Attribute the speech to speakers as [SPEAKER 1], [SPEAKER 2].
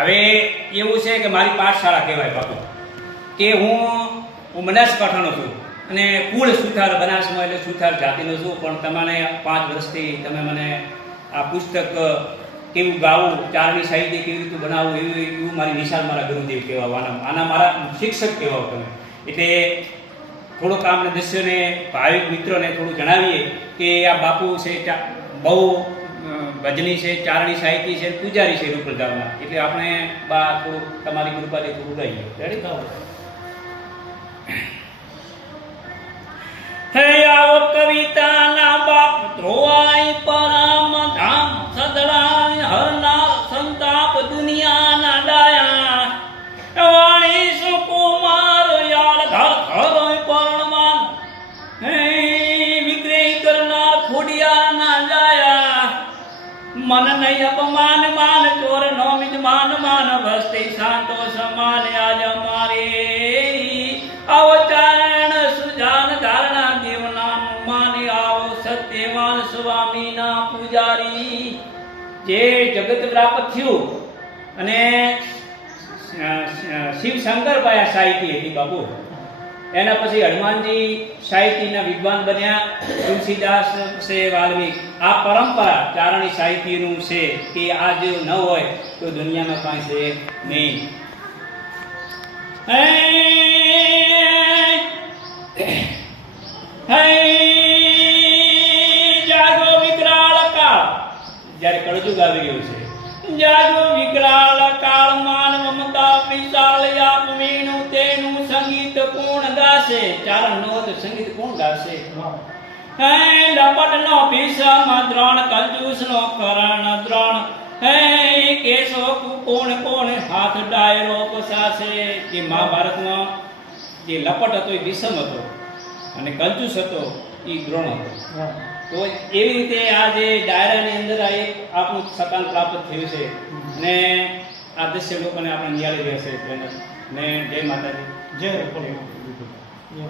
[SPEAKER 1] હવે એવું છે કે મારી પાઠશાળા કહેવાય બાપુ કે હું હું બનાસકાંઠાનો છું અને કુળ સુથાર બનાસમાં એટલે સુથાર જાતિનો છું, પણ તમને પાંચ વર્ષથી તમે મને આ પુસ્તક કેવું ગાવું ચારની સાહિત્ય કેવી રીતે બનાવવું, એવું એવું મારી નિશાળ મારા ગુરુદેવ કહેવાય આના આના મારા શિક્ષક કહેવાઓ તમે. એટલે થોડુંક આપણે દ્રશ્યને, ભાવિક મિત્રોને થોડું જણાવીએ કે આ બાપુ છે બહુ ભજની છે, ચારણી સાહિત્ય છે, પૂજારી છે રૂપલધામના એટલે આપણે બા થોડુંક તમારી કૃપાથી થોડું રહીએ રેડી મન નહીં અપમાન, માન ચોર નો મિજ માન વસ્તી શાંતો સમાન આજ અમારે. અવચારણ સુજાન ધારણા દેવનાનું માને, આવો સત્યવાન સ્વામીના પૂજારી. જે જગત પ્રાપ્ત થયું અને શિવ શંકર પાયા સાહિત્ય હતી બાબુ એના પછી હનુમાનજી, સાહિત્યના વિદ્વાન બન્યા. તુલસીદાસ છે વાલ્મીક. આ પરંપરા ચારણી સાહિત્યનું છે કે આ જો ન હોય તો દુનિયામાં કાંઈ છે નહીં. જાગો વિકરાળ કાળ. જ્યારે કળજુગ આવી રહ્યું છે. જાગો વિકરાળ કાળ માન મમતા વિશાળ કોણ ગાશે? ચારણ નો તો સંગીત કોણ ગાશે? હે. લપટ નો ભીષમ દ્રોણ કંજૂસ નો કરણ દ્રોણ. હે કેશો કોણ કોણ હાથ ડાયરો પસાશે કે મહાભારતમાં જે લપટ હતો એ વિષમ હતો. અને કંજૂસ હતો એ દ્રોણ હતો. તો એવી રીતે આ જે ડાયરાની અંદર આ એક આપણું સતાન પ્રાપ્ત થયું છે. ને આ દસ્ય લોકોને આપણે નિહાળી રહેશે ને જય માતાજી.
[SPEAKER 2] જય